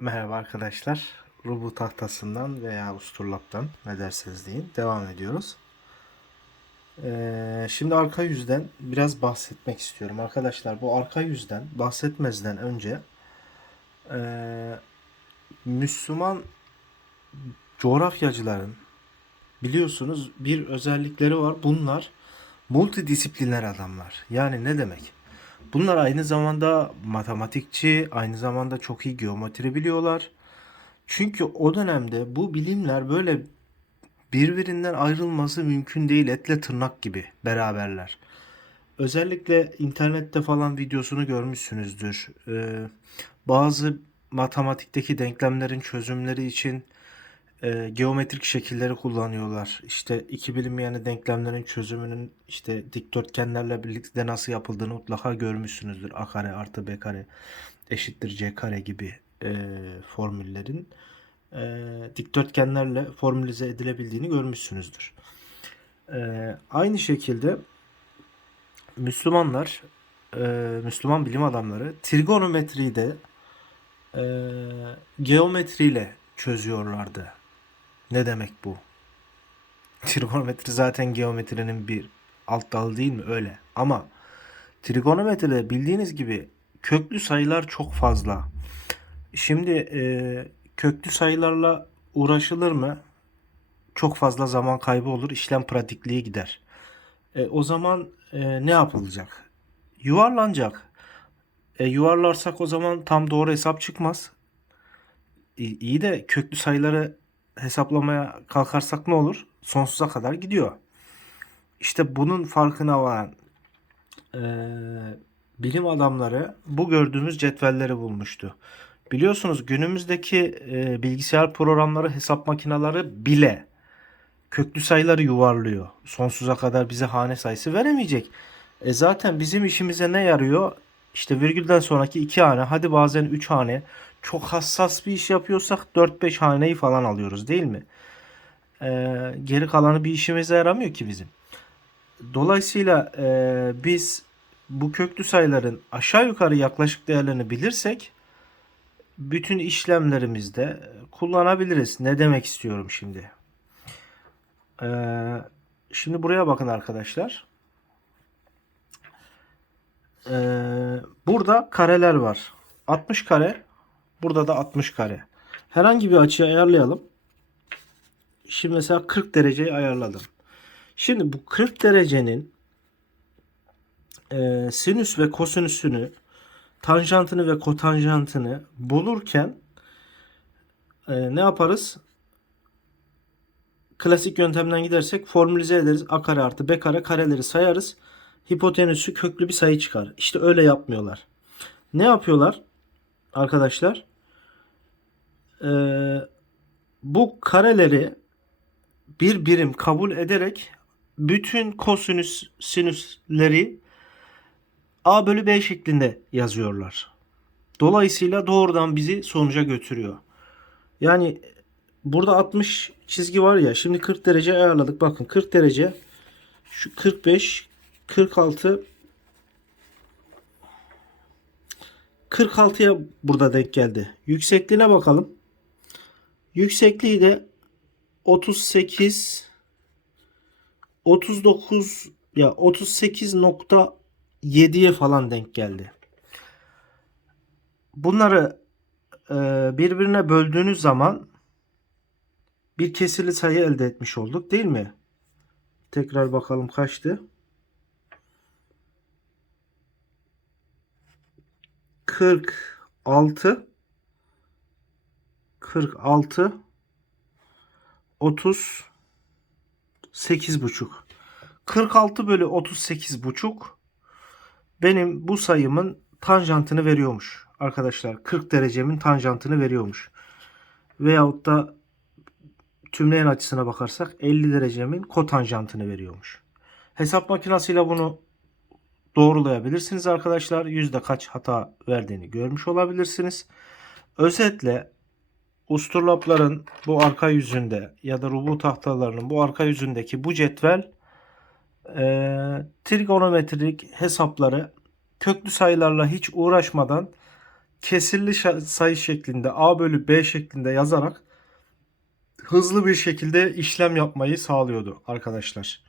Merhaba arkadaşlar. Rubu tahtasından veya usturlaptan ne derseniz deyin. Devam ediyoruz. Ee, şimdi arka yüzden biraz bahsetmek istiyorum. Arkadaşlar bu arka yüzden bahsetmezden önce ee, Müslüman coğrafyacıların biliyorsunuz bir özellikleri var. Bunlar multidisipliner adamlar. Yani ne demek? Bunlar aynı zamanda matematikçi, aynı zamanda çok iyi geometri biliyorlar. Çünkü o dönemde bu bilimler böyle birbirinden ayrılması mümkün değil. Etle tırnak gibi beraberler. Özellikle internette falan videosunu görmüşsünüzdür. Ee, bazı matematikteki denklemlerin çözümleri için e, geometrik şekilleri kullanıyorlar. İşte iki bilinmeyen denklemlerin çözümünün işte dikdörtgenlerle birlikte nasıl yapıldığını mutlaka görmüşsünüzdür. A kare artı B kare eşittir C kare gibi e, formüllerin e, dikdörtgenlerle formülize edilebildiğini görmüşsünüzdür. E, aynı şekilde Müslümanlar, e, Müslüman bilim adamları trigonometriyi de e, geometriyle çözüyorlardı. Ne demek bu? Trigonometri zaten geometrinin bir alt dalı değil mi? Öyle. Ama trigonometride bildiğiniz gibi köklü sayılar çok fazla. Şimdi e, köklü sayılarla uğraşılır mı? Çok fazla zaman kaybı olur. İşlem pratikliği gider. E, o zaman e, ne yapılacak? Yuvarlanacak. E, yuvarlarsak o zaman tam doğru hesap çıkmaz. İyi iyi de köklü sayıları hesaplamaya kalkarsak ne olur? Sonsuza kadar gidiyor. İşte bunun farkına varan eee, bilim adamları bu gördüğümüz cetvelleri bulmuştu. Biliyorsunuz günümüzdeki eee, bilgisayar programları, hesap makineleri bile köklü sayıları yuvarlıyor. Sonsuza kadar bize hane sayısı veremeyecek. E zaten bizim işimize ne yarıyor? İşte virgülden sonraki iki hane, hadi bazen üç hane. Çok hassas bir iş yapıyorsak 4-5 haneyi falan alıyoruz değil mi? E, geri kalanı bir işimize yaramıyor ki bizim. Dolayısıyla e, biz bu köklü sayıların aşağı yukarı yaklaşık değerlerini bilirsek bütün işlemlerimizde kullanabiliriz. Ne demek istiyorum şimdi? E, şimdi buraya bakın arkadaşlar. E, burada kareler var. 60 kare. Burada da 60 kare. Herhangi bir açıyı ayarlayalım. Şimdi mesela 40 dereceyi ayarladım. Şimdi bu 40 derecenin e, sinüs ve kosinüsünü, tanjantını ve kotanjantını bulurken e, ne yaparız? Klasik yöntemden gidersek formülize ederiz. A kare artı B kare kareleri sayarız. Hipotenüsü köklü bir sayı çıkar. İşte öyle yapmıyorlar. Ne yapıyorlar arkadaşlar? Ee, bu kareleri bir birim kabul ederek bütün kosinüs sinüsleri a bölü b şeklinde yazıyorlar. Dolayısıyla doğrudan bizi sonuca götürüyor. Yani burada 60 çizgi var ya şimdi 40 derece ayarladık. Bakın 40 derece şu 45 46 46'ya burada denk geldi. Yüksekliğine bakalım. Yüksekliği de 38 39 ya 38.7'ye falan denk geldi. Bunları e, birbirine böldüğünüz zaman bir kesirli sayı elde etmiş olduk değil mi? Tekrar bakalım kaçtı? 46 46 38 buçuk. 46 bölü 38 buçuk benim bu sayımın tanjantını veriyormuş. Arkadaşlar 40 derecemin tanjantını veriyormuş. Veyahut da tümleyen açısına bakarsak 50 derecemin kotanjantını veriyormuş. Hesap makinesiyle bunu doğrulayabilirsiniz arkadaşlar. Yüzde kaç hata verdiğini görmüş olabilirsiniz. Özetle usturlapların bu arka yüzünde ya da rubu tahtalarının bu arka yüzündeki bu cetvel e, trigonometrik hesapları köklü sayılarla hiç uğraşmadan kesirli sayı şeklinde A bölü B şeklinde yazarak hızlı bir şekilde işlem yapmayı sağlıyordu arkadaşlar.